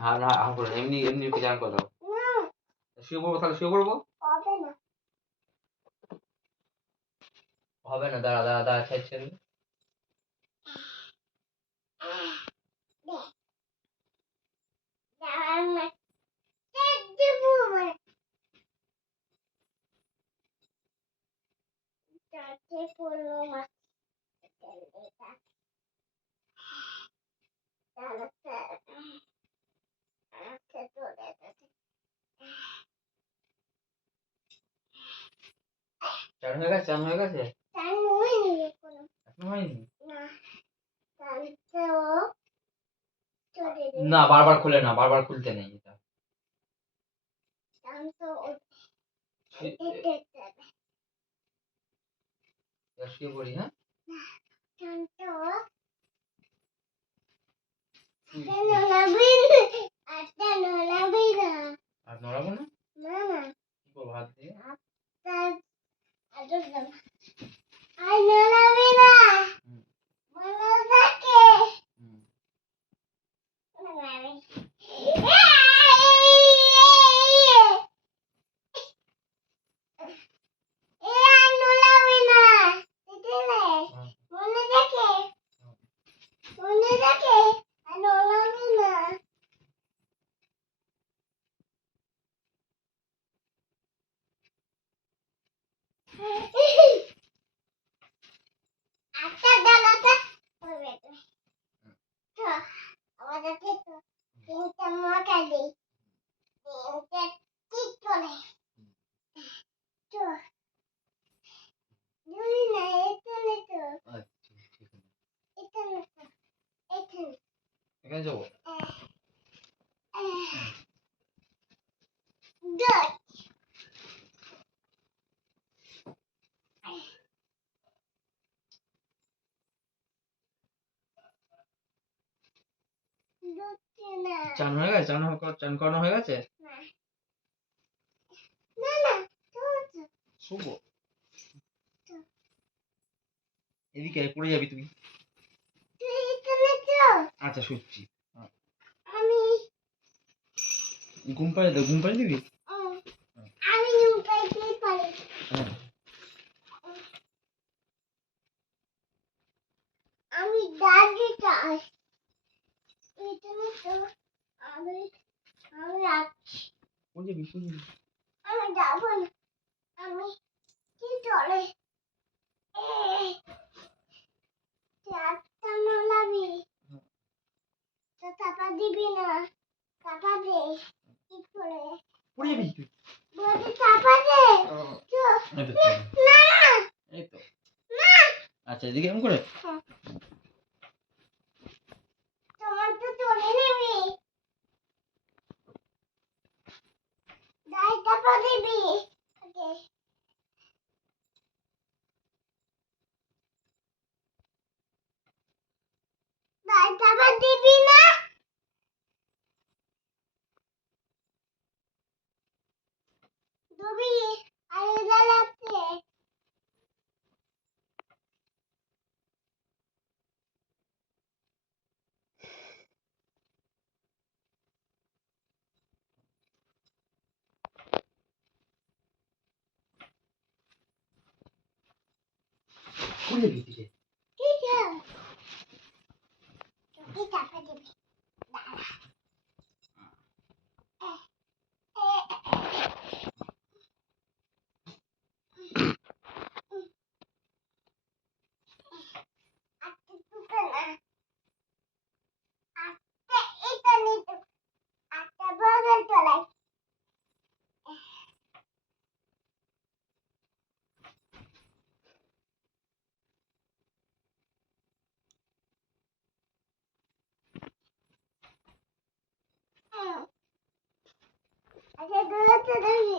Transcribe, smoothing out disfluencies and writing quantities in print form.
হ্যাঁ না হাঁ করে এমনি এমনি চান করে দাও। শুয়ে পড়বো তাহলে শুয়ে পড়বো। হবে না দাঁড়া দাঁড়া দাঁড়া ছেড়ে চান হয়ে গেছে চান হয়ে গেছে এখনো হয়নি না বারবার খুলে না বারবার খুলতে নেই এটা শুয়ে পড়ি হ্যাঁ আর নড়াবো না কি করবো হাত দিয়ে এখানে যাবো চান হয়ে গেছে চান করানো হয়ে গেছে শুবো এদিকে পড়ে যাবি তুই আচ্ছা শুচ্ছি ঘুম পাড়িয়ে দাও ঘুম পাড়িয়ে দিবি আমি দাদি চাই আমি আমি যাবো না আমি কি চলে নোলাবি তো চাপা দিবি না চাপা দে কি করে পড়ে যাবি তুই বলি চাপা দে না এই তো আচ্ছা এদিকে এমন করে তোমার তো চলে নেবি দাই চাপা দিবি ওকে দাই চাপা দিবি না দুবি আইলা লাগছে পড়ে যাবি এদিকে ঠিক আছে তুই চাপা দিবি দাঁড়া আজকে তুই না আজকে এটা নিতে আজকে বগল চলাই আজকে দৌড়াতে দেবি